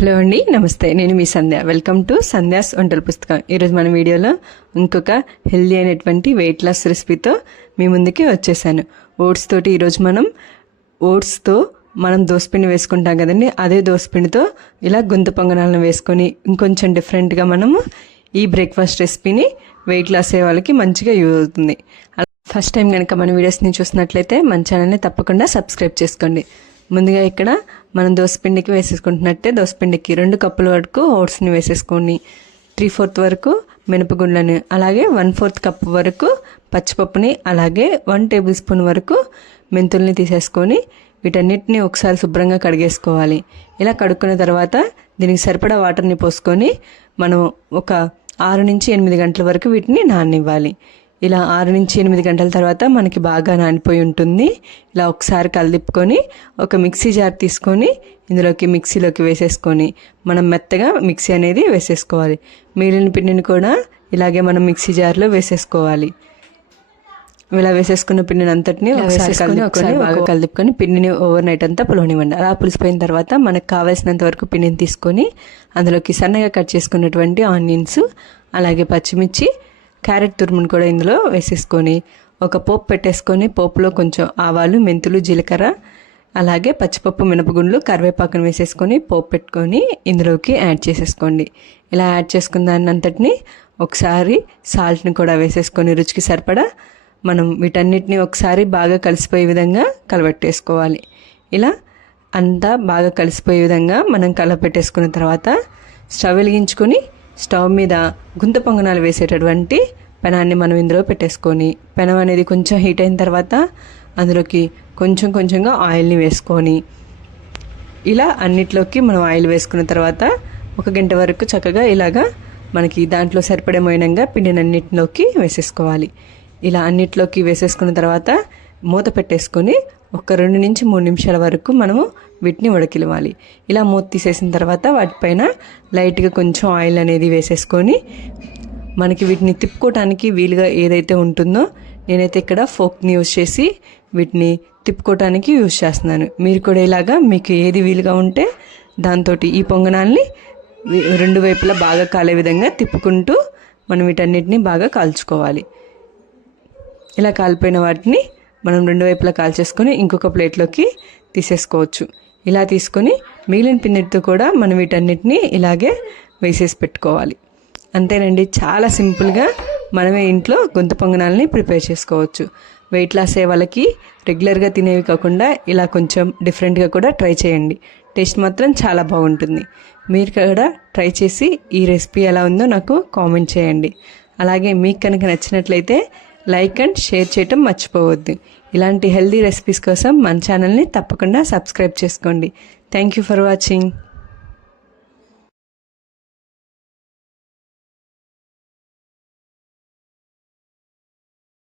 Hello అండి, నమస్తే. నేను మీ సంధ్య. వెల్కమ్ టు సంధ్యాస్ వంటల పుస్తకం. ఈరోజు మన వీడియోలో ఇంకొక హెల్దీ అయినటువంటి వెయిట్ లాస్ రెసిపీతో మీ ముందుకి వచ్చేసాను. ఓట్స్ తోటి ఈరోజు ఓట్స్తో మనం దోసపిండి వేసుకుంటాం కదండి, అదే దోసపిండితో ఇలా గుంత పొంగనాలను వేసుకొని ఇంకొంచెం డిఫరెంట్గా మనము ఈ బ్రేక్ఫాస్ట్ రెసిపీని వెయిట్ లాస్ అయ్యే వాళ్ళకి మంచిగా యూజ్ అవుతుంది. ఫస్ట్ టైం కనుక మన వీడియోస్ని చూసినట్లయితే మన ఛానల్ని తప్పకుండా సబ్స్క్రైబ్ చేసుకోండి. ముందుగా ఇక్కడ మనం దోసపిండికి వేసేసుకుంటున్నట్టే దోసపిండికి 2 కప్పుల వరకు ఓట్స్ని వేసేసుకొని 3/4 వరకు మినపగుండ్లని, అలాగే 1/4 కప్పు వరకు పచ్చిపప్పుని, అలాగే 1 టేబుల్ స్పూన్ వరకు మెంతుల్ని తీసేసుకొని వీటన్నిటిని ఒకసారి శుభ్రంగా కడిగేసుకోవాలి. ఇలా కడుక్కున్న తర్వాత దీనికి సరిపడా వాటర్ని పోసుకొని మనం ఒక 6 నుంచి 8 గంటల వరకు వీటిని నాననివ్వాలి. ఇలా 6 నుంచి 8 గంటల తర్వాత మనకి బాగా నానిపోయి ఉంటుంది. ఇలా ఒకసారి కలిదిప్పుకొని ఒక మిక్సీ జార్ తీసుకొని మిక్సీలోకి వేసేసుకొని మనం మెత్తగా మిక్సీ అనేది వేసేసుకోవాలి. మిగిలిన పిండిని కూడా ఇలాగే మనం మిక్సీ జార్లో వేసేసుకోవాలి. ఇలా వేసేసుకున్న పిండిని అంతటిని ఒకసారి బాగా కలిదిప్పుకొని పిండిని ఓవర్ నైట్ అంతా పులవనివ్వండి. అలా పులిసిపోయిన తర్వాత మనకు కావాల్సినంత వరకు పిండిని తీసుకొని అందులోకి సన్నగా కట్ చేసుకున్నటువంటి ఆనియన్స్, అలాగే పచ్చిమిర్చి, క్యారెట్ తురుమును కూడా ఇందులో వేసేసుకొని ఒక పోపు పెట్టేసుకొని పోపులో కొంచెం ఆవాలు, మెంతులు, జీలకర్ర, అలాగే పచ్చిపప్పు, మినపగుండ్లు, కరివేపాకును వేసేసుకొని పోపు పెట్టుకొని ఇందులోకి యాడ్ చేసేసుకోండి. ఇలా యాడ్ చేసుకున్న దాన్ని అంతటిని ఒకసారి సాల్ట్ని కూడా వేసేసుకొని రుచికి సరిపడా మనం వీటన్నిటిని ఒకసారి బాగా కలిసిపోయే విధంగా కలబెట్టేసుకోవాలి. ఇలా అంతా బాగా కలిసిపోయే విధంగా మనం కలపెట్టేసుకున్న తర్వాత స్టవ్ వెలిగించుకొని స్టవ్ మీద గుంత పొంగనాలు వేసేటటువంటి పెనాన్ని మనం ఇందులో పెట్టేసుకొని పెనం అనేది కొంచెం హీట్ అయిన తర్వాత అందులోకి కొంచెంగా ఆయిల్ని వేసుకొని ఇలా అన్నిట్లోకి మనం ఆయిల్ వేసుకున్న తర్వాత 1 గంట వరకు చక్కగా ఇలాగా మనకి దాంట్లో సరిపడే మోయినంగా పిండిని అన్నిటిలోకి వేసేసుకోవాలి. ఇలా అన్నిట్లోకి వేసేసుకున్న తర్వాత మూత పెట్టేసుకొని ఒక 2 నుంచి 3 నిమిషాల వరకు మనము వీటిని ఉడకివ్వాలి. ఇలా మూత తీసేసిన తర్వాత వాటిపైన లైట్గా కొంచెం ఆయిల్ అనేది వేసేసుకొని మనకి వీటిని తిప్పుకోవటానికి వీలుగా ఏదైతే ఉంటుందో నేనైతే ఇక్కడ ఫోక్ని యూజ్ చేసి వీటిని తిప్పుకోవటానికి యూజ్ చేస్తున్నాను. మీరు కూడా ఇలాగా మీకు ఏది వీలుగా ఉంటే దాంతో ఈ పొంగనాల్ని 2 వైపులా బాగా కాలే విధంగా తిప్పుకుంటూ మనం వీటన్నిటిని బాగా కాల్చుకోవాలి. ఇలా కాలిపోయిన వాటిని మనం 2 వైపులా కాల్చేసుకొని ఇంకొక ప్లేట్లోకి తీసేసుకోవచ్చు. ఇలా తీసుకొని మిగిలిన పిండితో కూడా మనం వీటన్నిటిని ఇలాగే వేసేసి పెట్టుకోవాలి. అంతేనండి, చాలా సింపుల్గా మనమే ఇంట్లో గుంత పొంగనాలని ప్రిపేర్ చేసుకోవచ్చు. వెయిట్ లాస్ అయ్యే వాళ్ళకి రెగ్యులర్గా తినేవి కాకుండా ఇలా కొంచెం డిఫరెంట్గా కూడా ట్రై చేయండి. టేస్ట్ మాత్రం చాలా బాగుంటుంది. మీరు కూడా ట్రై చేసి ఈ రెసిపీ ఎలా ఉందో నాకు కామెంట్ చేయండి. అలాగే మీకు కనుక నచ్చినట్లయితే లైక్ అండ్ షేర్ చేయటం మర్చిపోవద్దు. ఇలాంటి హెల్దీ రెసిపీస్ కోసం మన ఛానల్ని తప్పకుండా సబ్స్క్రైబ్ చేసుకోండి. Thank you for watching.